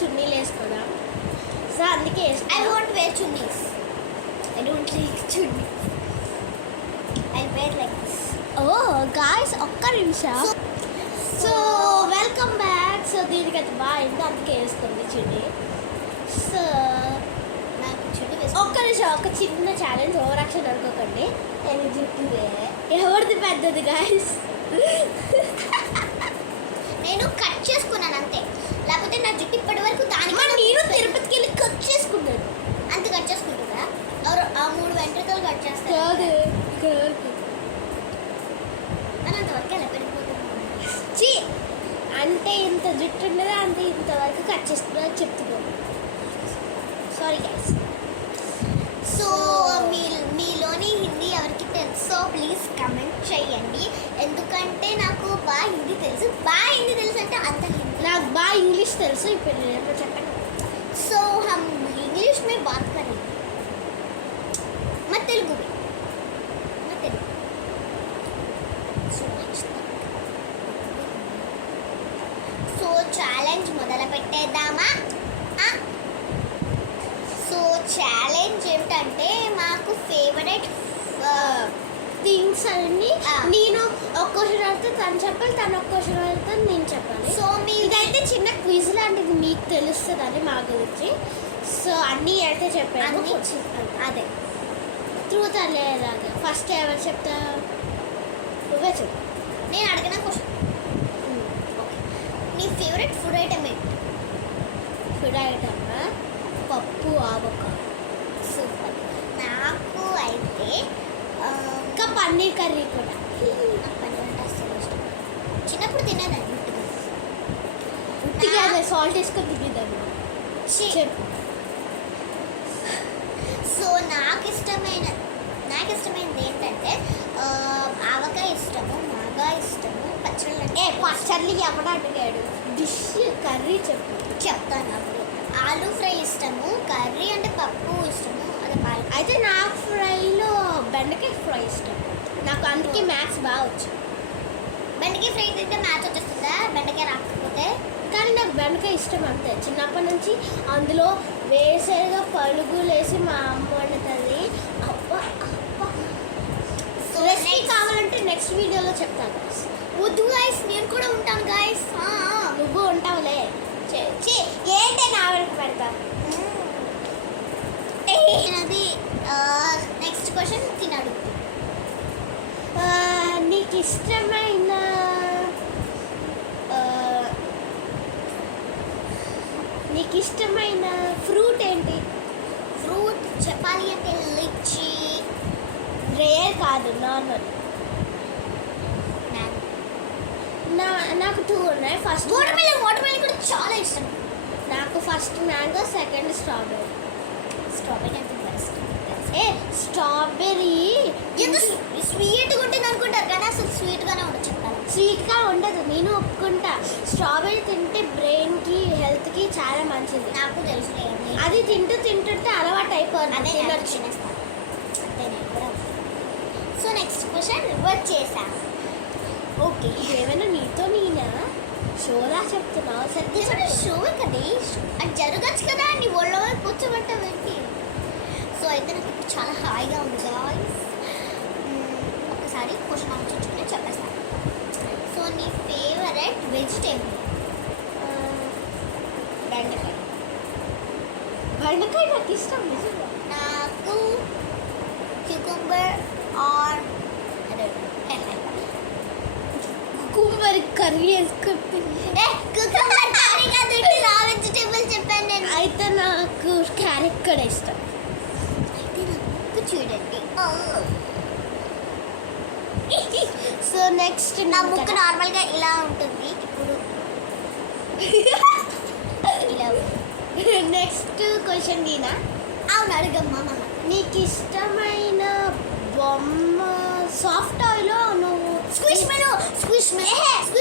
చున్నీలు వేసుకోదా. సో అందుకే I won't wear chunnis. I don't like chunnis. I wear like this. Oh guys ఒక్క నిమిషం. So welcome back. So దీనికైతే బాగుంది అందుకే వేసుకుంది చున్నీ. సో నాకు చున్నీ ఒక్క నిమిషం, ఒక చిన్న ఛాలెంజ్, ఓవర్ యాక్షన్ అనుకోకండి. నేను జుట్టుదే ఎవరిది పెద్దది గాయ్స్? నేను కట్ చేసుకున్నాను అంతే. లేకపోతే నా జుట్టు ఇప్పటి వరకు దానికి నేను తిరుపతికి వెళ్ళి కట్ చేసుకున్నాను. అంత కట్ చేసుకుంటుందా? ఎవరు ఆ 3 వెంట్రుకలు కట్ చేస్తారు కాదు ఇక్కడ వరకు. అని అంతవరకు ఎలా పెరిగిపోతుంది? చీ, అంటే ఇంత జుట్టు ఉన్నదా అంతే ఇంతవరకు కట్ చేస్తున్నా చెప్తున్నాను. Sorry guys. సో మీలోని హిందీ ఎవరికి తెలుసో ప్లీజ్ కమెంట్ చేయండి. ఎందుకంటే నాకు బాగా హిందీ తెలుసు. బాగా హిందీ తెలుసు అంటే అంత హిందీ. నాకు బాగా ఇంగ్లీష్ తెలుసు. ఇప్పుడు నేను చెప్పండి. సో हम इंग्लिश में बात करेंगे, मत तेलुगु में, मत तेलुगु. సో ఛాలెంజ్ మొదలు పెట్టేద్దామా? సో ఛాలెంజ్ ఏమిటంటే మాకు ఫేవరెట్ థింగ్స్ అన్ని నేను ఒక్క క్వశ్చన్ అడిగితే తను చెప్పాలి, తను ఒక్క క్వశ్చన్ అడిగితే నేను చెప్పాలి. సో ఇదైతే చిన్న క్విజ్ లాంటిది, మీకు తెలుస్తుంది అని మా గురించి. సో అన్నీ అయితే చెప్పాను. అదే ట్రూత్ అనేలాగా ఫస్ట్ ఎవరు చెప్తా? నువ్వే చెప్పు. నేను అడిగిన క్వశ్చన్. నీ ఫేవరెట్ ఫుడ్ ఐటమ్ ఏంటి? ఫుడ్ ఐటమ్ పప్పు ఆవకాయ. సూపర్. నాకు అయితే ఇంకా పన్నీర్ కర్రీ కూడా. నాకు పన్నీర్ అంటే అస్సలు ఇష్టం. చిన్నప్పుడు తినేదాన్ని ఉట్టిగా అదే సాల్ట్ వేసుకొని తినేదాన్ని. చెప్పు. సో నాకు ఇష్టమైనది ఏంటంటే ఆవకాయ ఇష్టము, మాగా ఇష్టము, పచ్చళ్ళు అంటే పచ్చళ్ళు ఎవడ అడిగాడు? డిష్ కర్రీ చెప్పు. చెప్తాను అప్పుడు. ఆలూ ఫ్రై ఇష్టము, కర్రీ అంటే పప్పు ఇష్టము. అది అయితే నాకు ఫ్రైలో బెండకాయ ఫ్రై ఇష్టం. నాకు అందుకే మ్యాథ్స్ బాగా వచ్చు. బెండకాయ ఫ్రై తింటే మ్యాథ్స్ వచ్చేస్తుందా? బెండకాయ రాకపోతే? కానీ నాకు బెండకాయ ఇష్టం అంతే. చిన్నప్పటి నుంచి అందులో వేసేగా పలుగులు వేసి మా అమ్మ వండుతుంది. రెసిపీ కావాలంటే నెక్స్ట్ వీడియోలో చెప్తాను. వద్దు గాయస్, నేను కూడా ఉంటాను గాయస్. నువ్వు ఉంటావులే. ఏంటే నా వరకు పెడతా. అది నెక్స్ట్ క్వశ్చన్ తినడు. నీకు ఇష్టమైన ఫ్రూట్ ఏంటి? ఫ్రూట్ చెప్పాలి అంటే లిచీ. రేర్ కాదు, నార్మల్. నాకు 2 ఉన్నాయి. ఫస్ట్ వాటర్మెలన్ కూడా చాలా ఇష్టం. నాకు first mango, second strawberry. Strawberry అంటే బెస్ట్. స్ట్రాబెర్రీ స్వీట్గా ఉంటుంది అనుకుంటారు కానీ అసలు స్వీట్గానే ఉండదు. చెప్తాను, స్వీట్గా ఉండదు. నేను ఒప్పుకుంటా. స్ట్రాబెర్రీ తింటే బ్రెయిన్కి హెల్త్కి చాలా మంచిది. నాకు తెలుసు. అది తింటుంటే అలవాటు అయిపోయింది. తినేస్తాను అంతే నేను కూడా. సో నెక్స్ట్ క్వశ్చన్ రివర్ట్ చేశాను. ఓకే, ఏమైనా నీతో నేనా షోలా చెప్తున్నావు? సత్య షోవే కదా, అది జరగచ్చు కదా. నీ ఒళ్ళో కూర్చోబెట్టబెట్టి. సో అయితే నాకు ఇప్పుడు చాలా హాయిగా ఉంది గాయ్స్. ఒకసారి క్వశ్చన్ ఆలోచించుకుని చెప్పేస్తాను. సో నీ ఫేవరెట్ వెజిటేబుల్? బెండకాయ. బెండకాయ నాకు ఇష్టం. నాకు క్యూకంబర్ ఆర్ కుకుంబర్ కర్రీ వేసుకుంటుంది. క్యూకంబర్ కర్రీ కాదు, రా వెజిటేబుల్ చెప్పాను నేను. అయితే నాకు క్యారెట్ కూడా ఇష్టం. అయితే నా ముక్కు చూడండి. సో నెక్స్ట్ నా ముక్కు నార్మల్గా ఇలా ఉంటుంది. ఇప్పుడు ఇలా. నెక్స్ట్ క్వశ్చన్ దీనా? అవును, అడుగమ్మా. నీకు ఇష్టమైన బొమ్మ సాఫ్ట్ టాయ్లో నువ్వు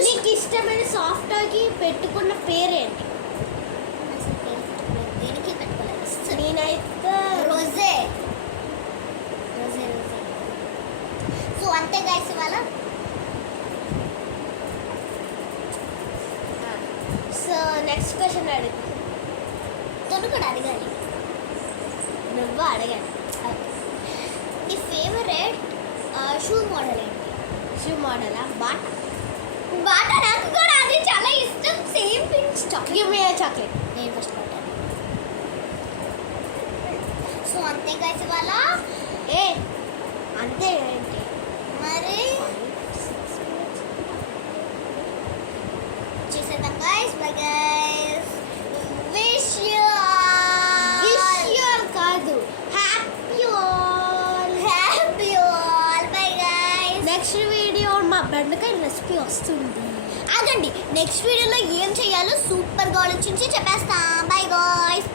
నీకు ఇష్టమైన సాఫ్ట్ టాయ్కి పెట్టుకున్న పేరేంటి? దేనికి పెట్టుకోలేదు. నేనైతే రోజే. సో అంతే గాయస్ ఇవాళ. సో నెక్స్ట్ క్వశ్చన్ అడుగు. నన్ను కూడా అడగాలి. నువ్వు అడగాలి. నీ ఫేవరెట్ షూ మోడల్ ఏంటి? షూ మోడలా? బాటా. బాటా నాకు కూడా అది చాలా ఇష్టం. Same pinch give me a chocolate. నేను ఫస్ట్ బాటా. సో అంతే గైస్ ఇవాళ. ఏ అంతే ఏంటి మరి చేసేద్దాం guys. Bye guys. Wish you కాదు, happy all. Bye guys. Next video మా బెండకాయ రెసిపీ వస్తుంది. ఆగండి, నెక్స్ట్ వీడియోలో ఏం చేయాలో సూపర్గా ఆలోచించి చెప్పేస్తాం. Bye guys.